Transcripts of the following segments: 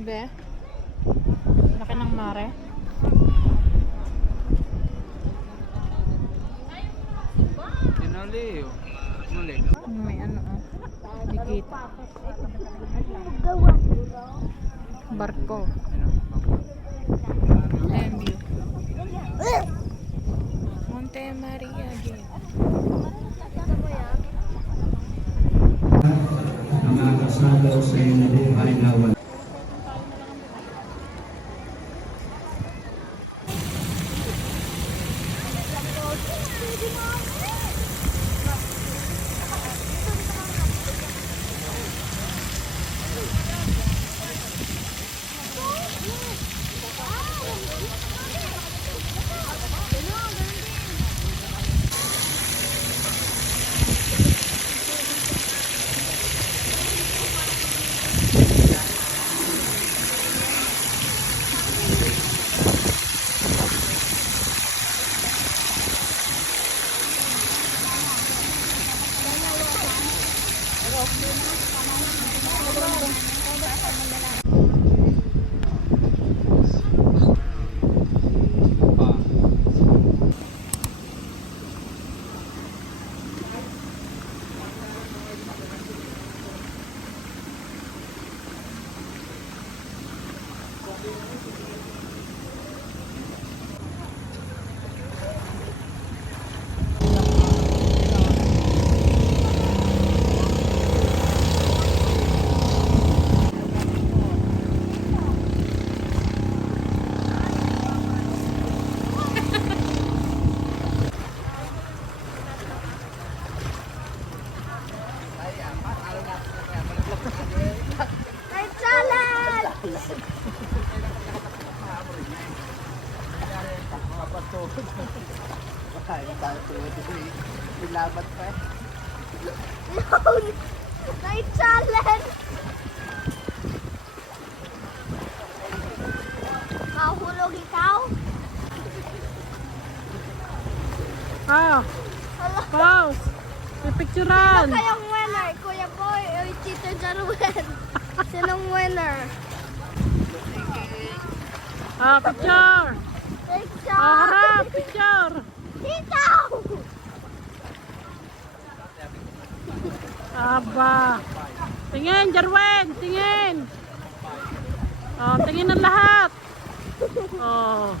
Be? Laki ng mare. Tinuli yun. Tinuli. May ano dikit. Barko. Ayan view. Monte Maria again. Ang mga kasalo sa iyong buhay na wala. Nilabat pa eh. Night challenge! Mahulog ikaw? Pause! Pipicturan! Sino kayong winner? Kuya Boy o Tito Jarwin? Sinong winner? Picture! Tito! Harap! Picture! Tito! Aba! Tingin, Jarwin! Tingin! Tingin ng lahat! Oh!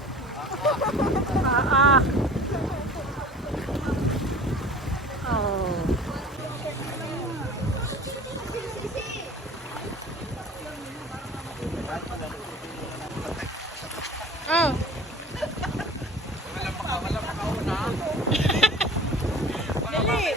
Oh! Oh! Dali!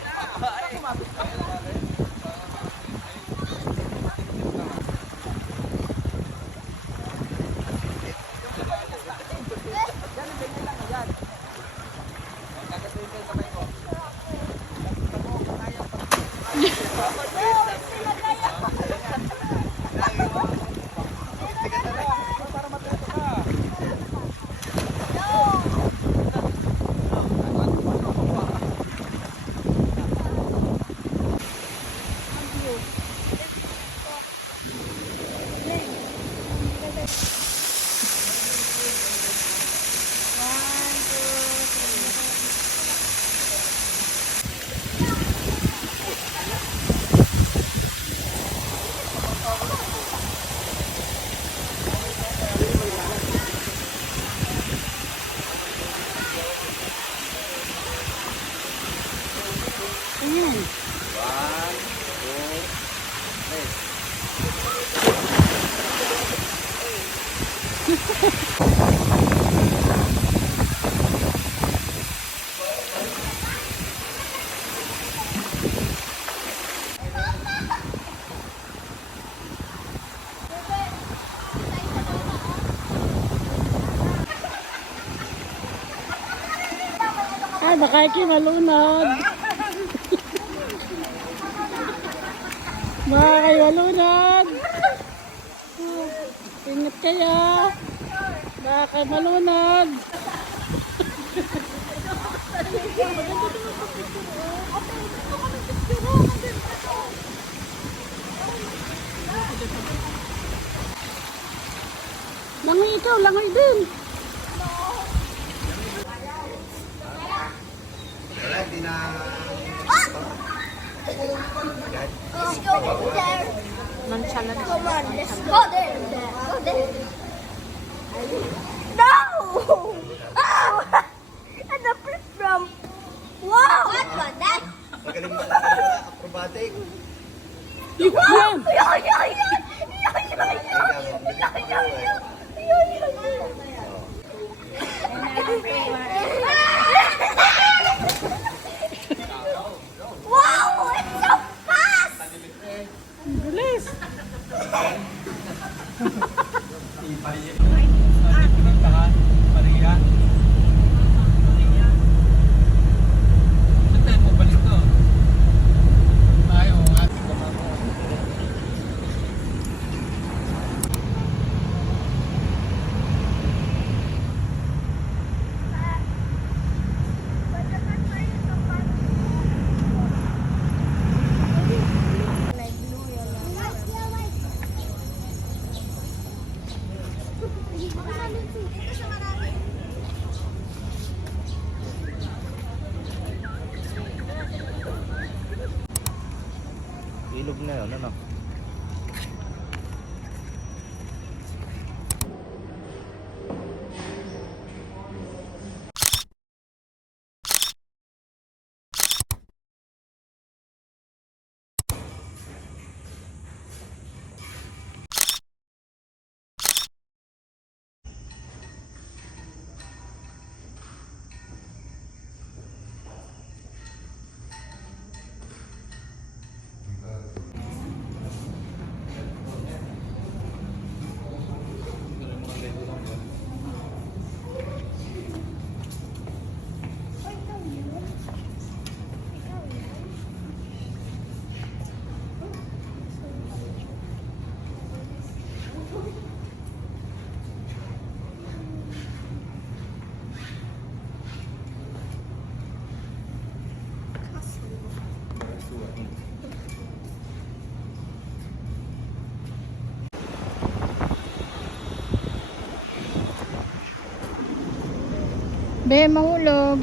Tingin. 1, 2, 3. Baka kayo malunod. Baka kayo malunod. Ingat kayo. Baka kayo malunod. ikaw, langoy din. Let's go there. Nonchalant. Come on, let's go there. Go there. No! Oh! And the flip from. Wow! What was that? Magaling ba talaga? Acrobatic. Yan. Yo, yo, yo! Yo, yo, wow! It's so fast! Bilis. Ilog na yun, ano? Be, mahulog.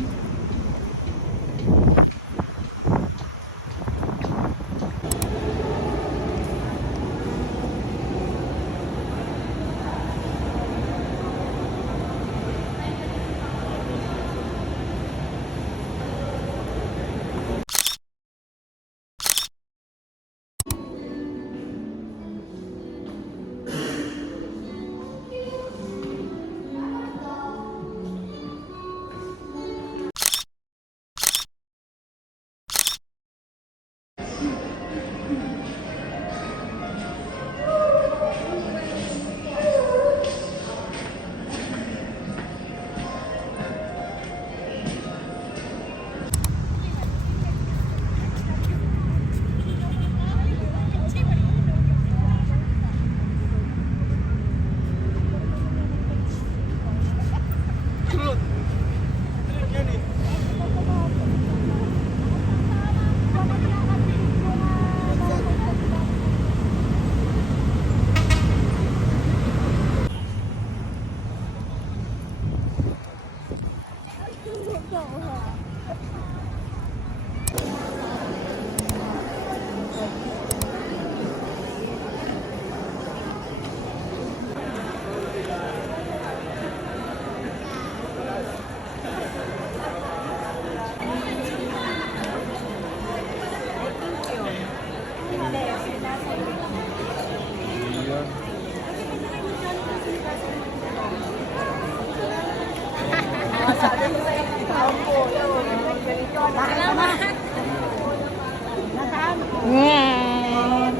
Wow.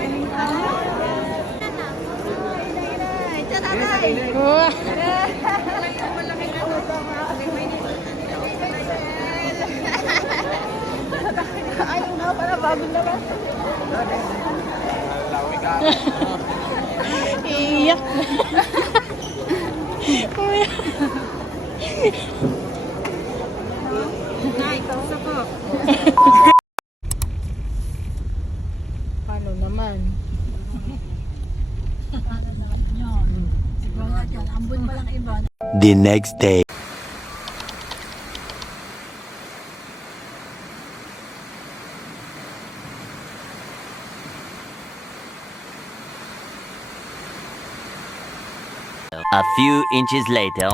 Wow. Ayaw na, para bago naman. Iyak. Paano naman? The next day. A few inches later.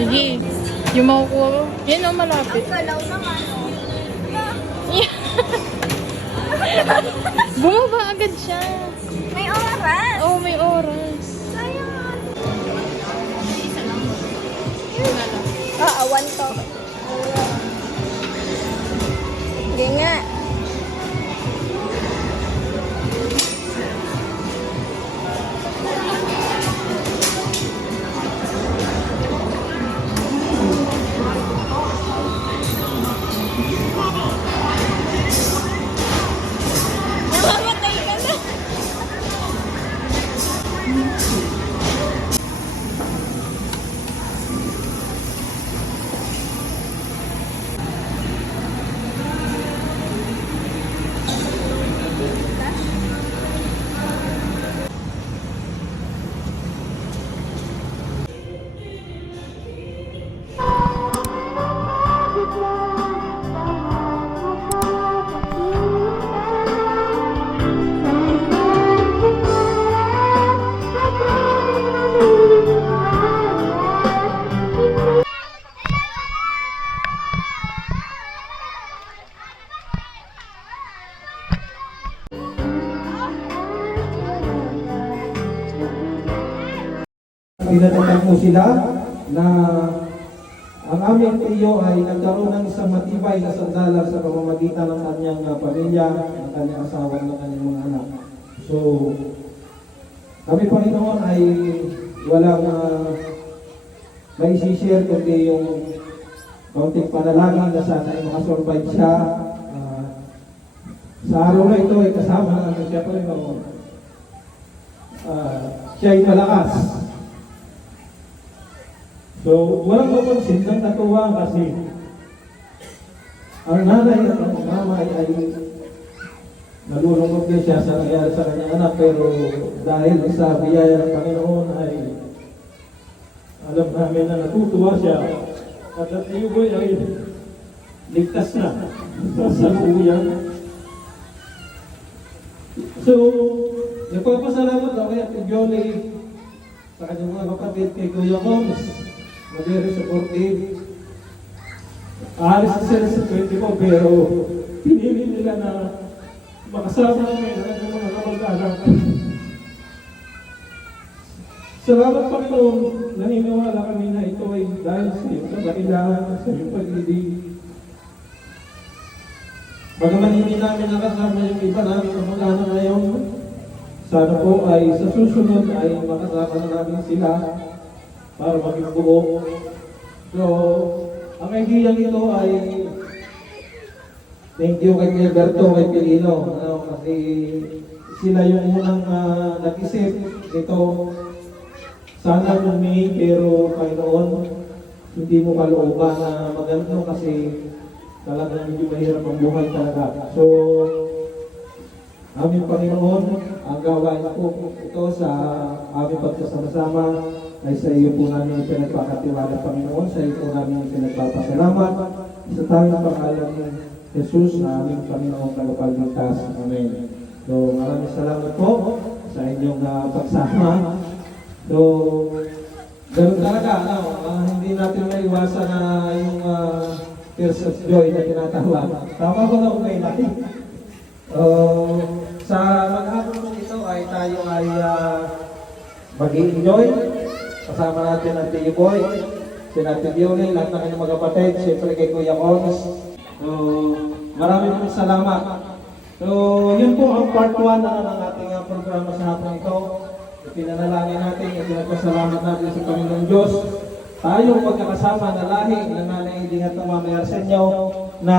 Sige. Yung makukuha ko. Yan o, malapit. Galaw naman, oh. Bumaba agad siya. May oras. Oo, may oras. Sayang. Isa lang. One to. Hindi nga. Namamatay ka na. Pinatagyan mo sila na ang aming tiyo ay nagkaroon ng isang matibay na sandalan sa pamamagitan ng kanyang pamilya, ng kanyang asawa, ng kanyang mga anak. So, kami Panginoon ay walang may share kundi yung kaunting panalangin na sana ay makasurvive siya. Sa araw na ito ay kasama namin siya Panginoon. Siya ay malakas. So, walang mapansin ng natuwa kasi ang nanay at ang mama ay nalulungkot din siya sa nangyari sa kanyang anak, pero dahil sa biyaya ng Panginoon ay alam namin na natutuwa siya at ang tiyugoy ay ligtas na sa saluyan. So, nagpapasalamat ako kay Ate Jolie sa kanyang mga kapatid, kay Kuya Moms na very supportive. Aalis na sila sa 20 pero pinili nila na makasama namin ang kanyang mga kamag-anak. Salamat Panginoon, naniniwala kami na ito ay dahil sa iyo, sa kailangan sa iyong pag-ibig. Bagaman hindi namin nakasama yung iba namin kamag-anak ngayon, sana po ay sa susunod ay makasama na namin sila para maging buo. So, ang idea nito ay thank you kay Alberto, kay Pilino, kasi sila yung unang nag-isip nito. Sana humingi pero Panginoon, hindi mo kalooban na magano kasi talagang medyo mahirap ang buhay talaga. So, aming Panginoon, ang gawain po ito sa aming pagsasama-sama ay sa iyo po namin pinagpakatiwala, Panginoon. Sa iyo po namin pinagpapasalamat sa tanging pangalan ni Jesus na aming Panginoon Tagapagligtas. Amen. So maraming salamat po sa inyong pagsama. So ganoon talaga, hindi natin maiwasan na yung tears of joy na tinatawag. Tama ko na kung may laki. Sa maghapon ito ay tayo ay mag-i-enjoy. Kasama natin ang Tiyo Boy, si Ate Violin, lahat ng kanyang mga kapatid, siyempre kay Kuya Cons. So, maraming salamat. So, yun po ang part 1 ng ating programa sa hapon ito. Pinanalangin natin, pinagpasalamat natin sa Panginoong Diyos. Tayong magkakasama na lahi ng nanay Iding at ng Mama Arsenio na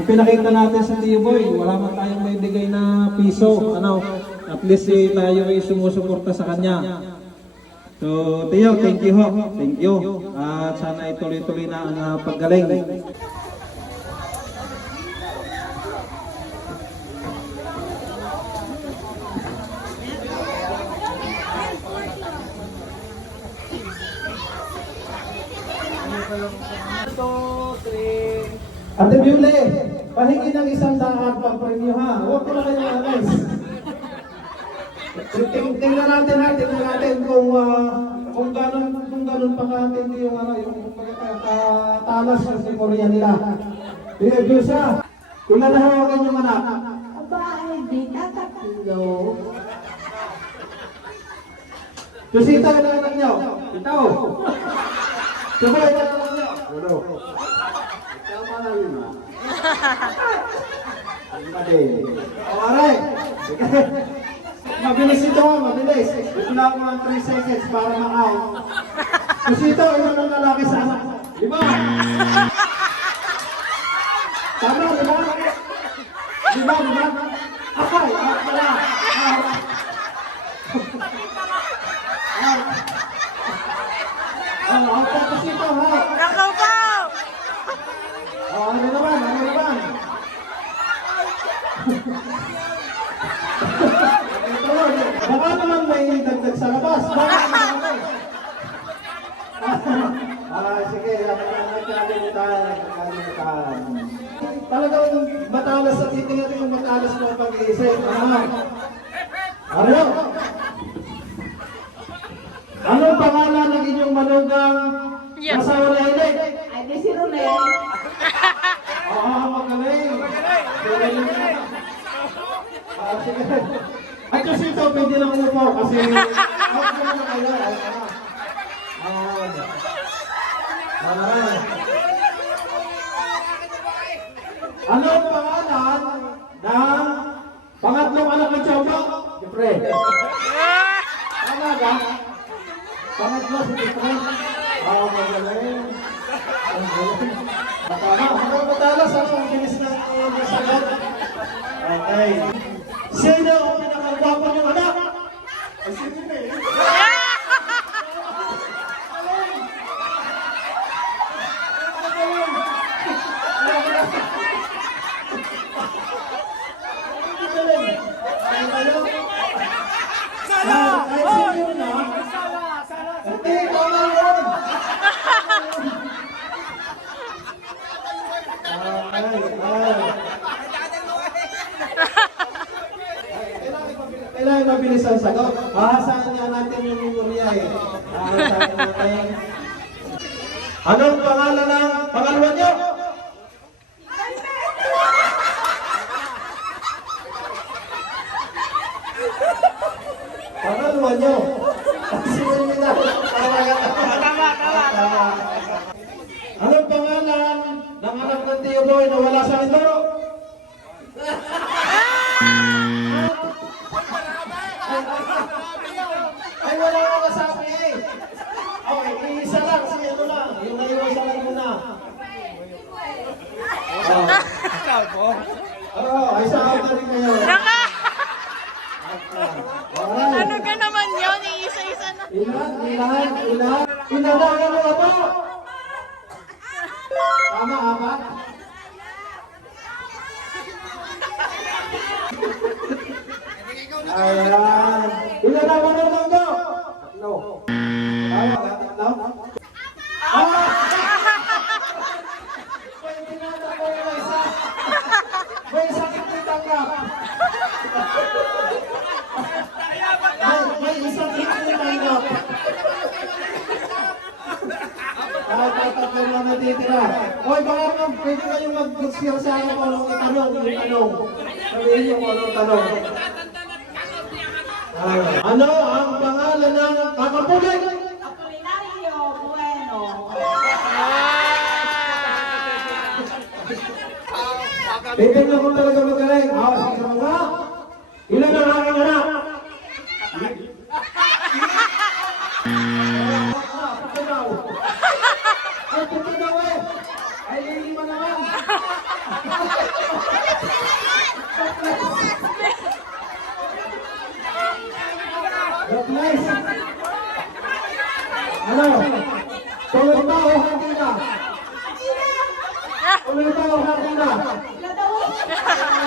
ipinakita natin sa Tio Boy. Wala man tayong may bigay na piso. Ano, at least tayo ay sumusuporta sa kanya. So, Tio, thank you ho. Thank you. At sana ituloy-tuloy na ang paggaling. Ate Biule, pahingi ng 100 pang premyo ha. Huwag ko na kayo alis. Tingnan natin kung ganun pa katindi yung yung pagkakatalas sa Korea nila. Pinagyo siya. Kung nanahawakan yung anak. Aba, hindi tatapilo. Tusita na anak niyo. Ikaw. Subay na anak niyo. Wala. Ikaw pa na yun ha. Alright. Mabilis ito ha, mabilis. Ito lang ako ng 3 seconds para ma-out. Kasi ito, ilan ang lalaki sa anak. Diba? Tama, diba? Diba? Akay, wala. Tapos ito ha. Nakaw po! Ano naman? Baka naman may dagdag sa labas. Baka naman. Sige, nagkalimutan. Talagang matalas sa titingin natin yung matalas mo ang pag-iisip. Ano? Anong pangalan ng inyong manugang asawa na Helen? Ay, di si Ronel. Magaling. Sige. At kasi ito, pwede lang umupo kasi out mo na kayo. Ano ang pangalan ng pangatlong anak ng Chamba? Siyempre. Tama ba? Pangatlo si Siyempre. Magaling. Tama. Hanggang matalas ang bilis ng sagot. Okay. Sino ang pinakagwapo niyong anak? Ay, sino eh? Kailangan mabilis ang sagot. Hahasahan nga natin yung memorya eh. Hahasahan natin. Anong pangalan ng pangalawa niyo? Pangalawa niyo? Sino niyo na? Tama. Anong pangalan ng anak ng Tio Boy na wala sa Mindoro? Ay, wala ka kasabi eh. Okay, isa lang. Sige, ano lang. Yung naiwasa lang muna. Ay, sa out na rin kayo. Ano ka naman yun? Iisa-isa na. Ilan. Pinadahan mo ito. Tama, apat. Ayan. Ilan na mga tanggo? Tatlo. Tama ba? Tatlo? May tinatanggo yung isa. May isang titanggap. May isang titanggap. Tatlo na natitira. Oy, baka naman pwede kayong mag-share sa akin kung anong itanong. Sabihin niyo kung anong tanong. Ano ang pangalan ng kakapugay? Apolinario Bueno. Titignan ko talaga magaling. Sige sa mga. Ilan ang aking anak? Tutunaw. Ay, tutunaw eh. Ay, lilima naman. God bless. Ano? Tuloy ba o hati na? Tuloy ba o hati na?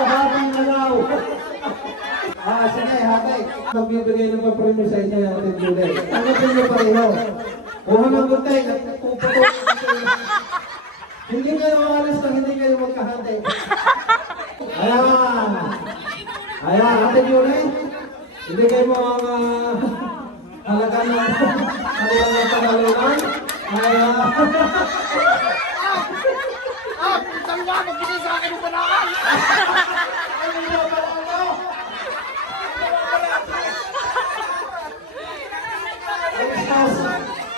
Hati na daw. Sige, hati. Magbibigay ng papremyo sa inyo yung ating Juday. Tanggapin niyo pareho. Kuha ng guntay at puputok. Hindi kayo alis na hindi kayo magkahati. Ayan. Ayan, ating Juday. Hindi kayo mga halaga ng halaga ng panalunan. Ayan. Talwa, magbigay sa akin ng panakan!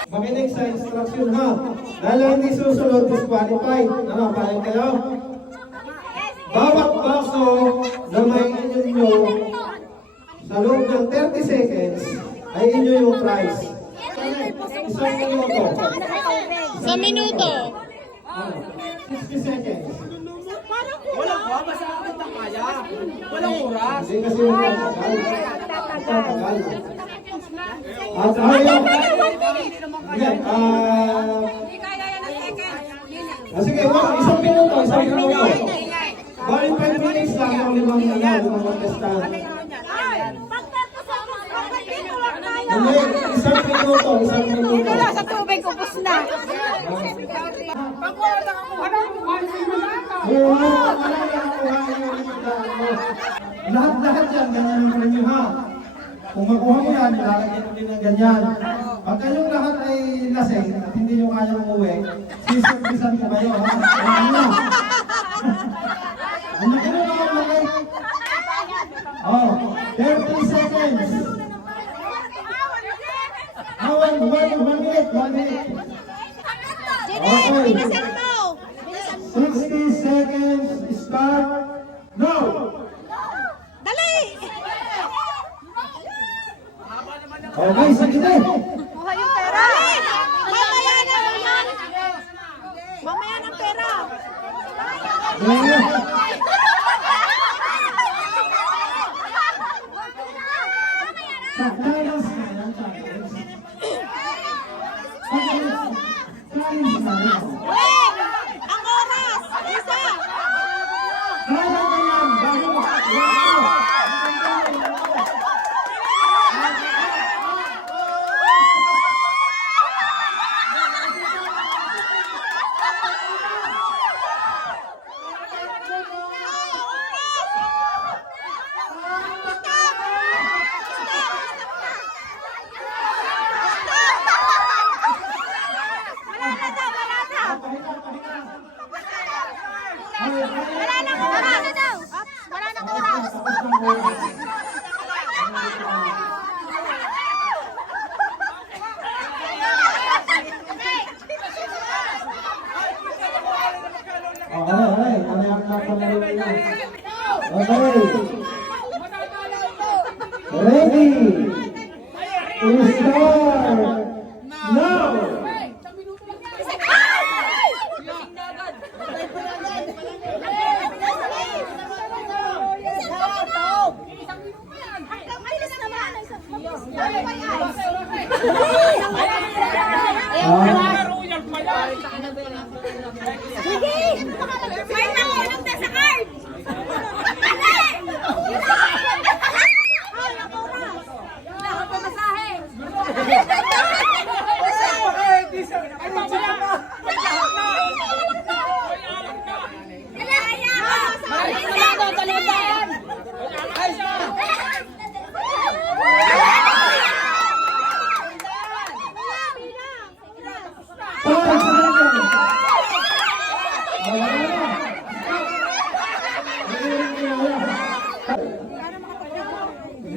Makinig sa instruction ha. Dahil hindi susunod, disqualified. Ano, payag kayo? Bawat baso na may inyo nyo sa loob ng 30 seconds ay inyo yung prize. Isang minuto. Sa minuto. 60 seconds. Walang ba? Masakit ang kaya. Walang oras. Hindi kasi yung tatagal. At ayaw. Sige, sige, isang minuto. Bali 5 minutes lang ang limang contestant. Hindi, isang minuto. Sa tubig, ubos na. Lahat-lahat yan, ganyan ang premyo ha. Kung makuha mo yan, lalagyan mo din ng ganyan. Pag kayong lahat ay lasing at hindi nyo kaya umuwi, sisurpisan ko kayo ha. Ano ka na naman mali? Oh, 30 seconds. One minute. Okay. 60 seconds, start, no! Dali! Okay, sige. Kuha yung pera! Mamaya na! Mamaya ng pera! Wait! Ang oras! Isa! Ready to start now! Sige! May nakulong na sa card!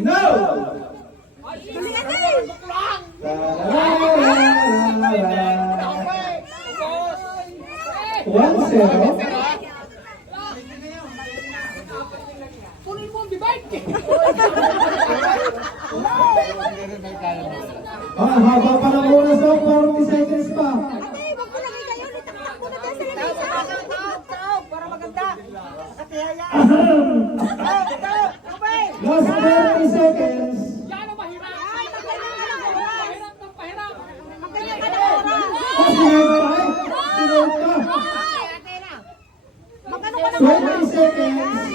No! 1-0. Haba pa ng oras, 40 seconds pa. Ate, wag mo lang kayo. Litak mo na 30 seconds. Magkanya ka ng oras. Oh, sinunod ka eh. Sinunod ka. Magkano ka ng 20 seconds.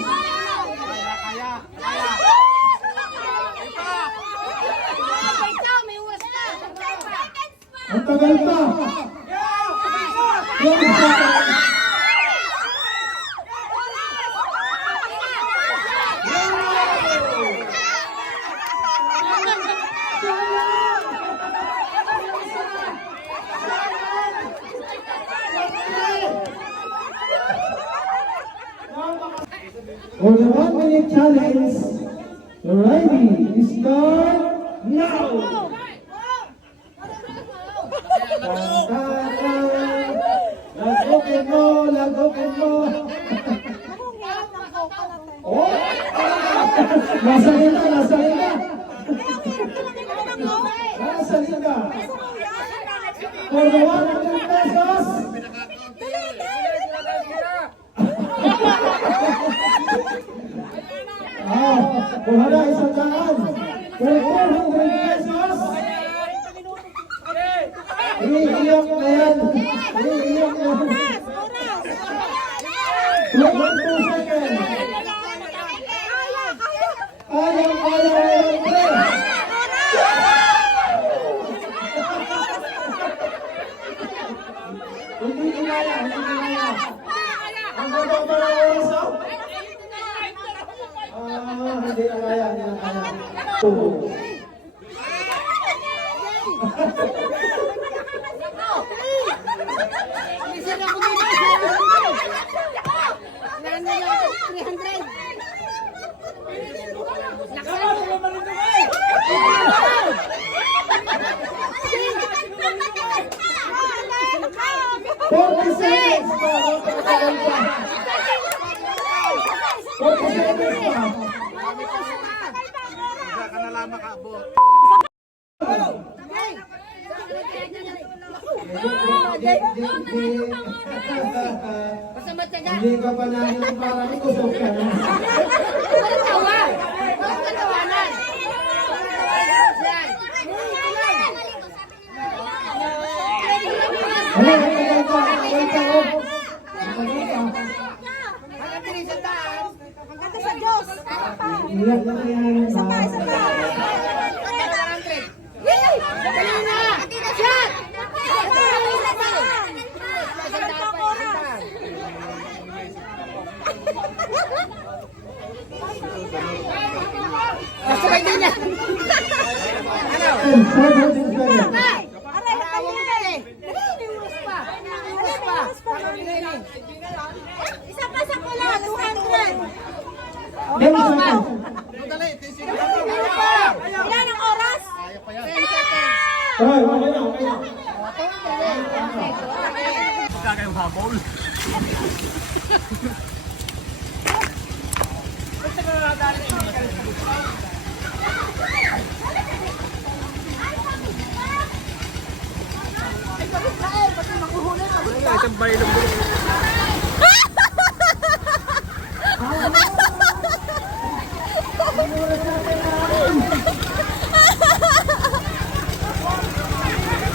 Ang tagal pa. 20 seconds. For the 1 minute challenge, ready, start now! Lagokin mo, lagokin mo! Oh! Nasa lina, nasa lina! Nasa lina! For the 100 pesos! Wala isang daan. For 400 pesos. Iiyak na yan. Iiyak na yan. 22 seconds. Kaya. Hindi kinaya. Ang ganda ba ng oras, oh? Hindi na kaya. Hindi ka pa namin parang kusok ka na. Iyak na yan. Isa pa. Sabay din yan. Isa pa sa pula, 200. Ilan ang oras? 10 seconds.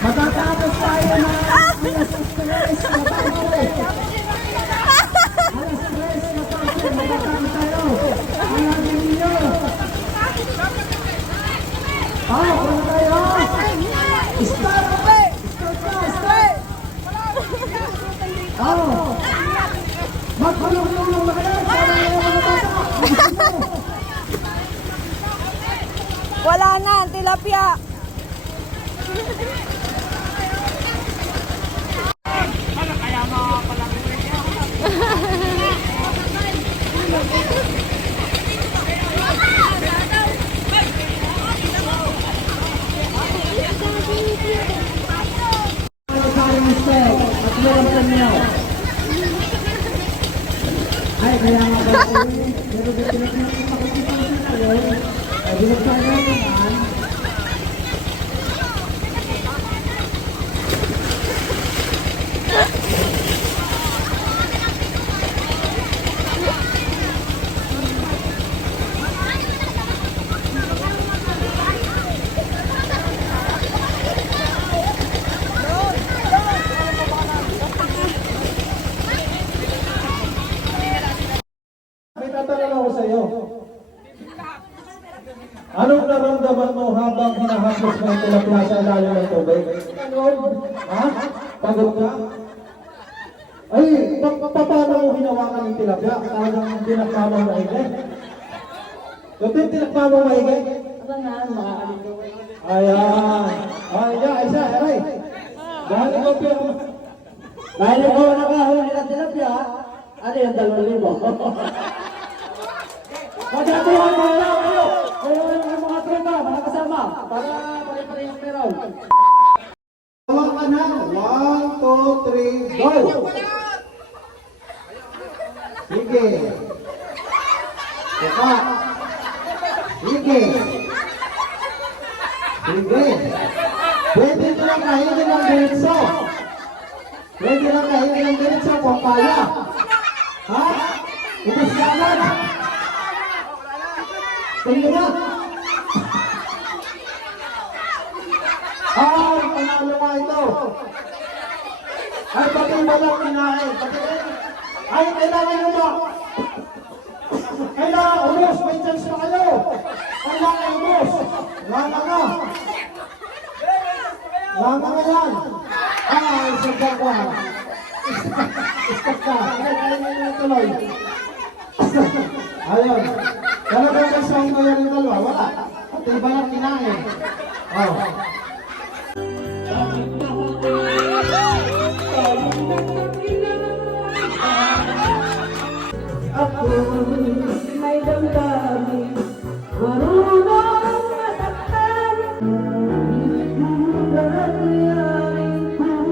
Matatapos tayo na alas 3 na matatapos tayo. Ang ating ninyo. Wala tayo. Start! Start! Magpulong-pulong na kayo. Wala na, tilapia. Ay, kaya nga ba meron din pinagpapakita tayo. Ay, binagsagan naman. nararamdaman mo habang hinahapos mo yung tilapia sa ilalim ng tubig? Ha? Pagod ka? Ay, paano mo hinawakan yung tilapia? Talagang tinakma mo maigay? Kapit tinakma mo maigay? Ayan. Ayan, isa, aray. Dahil ko piyak mo. Dahil ikaw nakahuli ng tilapia, ano yung 2,000? Magkatuhan mo lang kayo! Kayo yung mga tropa, mga kasama, para pare-pare yung meron. Hawakan na. 1, 2, 3, go! Sige. Saka. Sige. Sige. Pwede ko lang kainin ng diretso. Pwede lang kainin ng diretso kung kaya. Ha? Ubus ka agad. Tingnan na. Ay, panalo nga ito. Ay, pati ba lang kinain? Ay, kailangan nyo ba? Kailangan ubos. May chance pa kayo. Kailangan ubos. Lana ka. Lana ka yan. Ay, sagdan ka. Stop ka. Kailangan nyo tuloy. Ayun. Talagang may sawang na yan yung dalawa. Wala. Pati ba lang kinain? Oh. Ako may damdamin, marunong masaktan. Nangyayari kong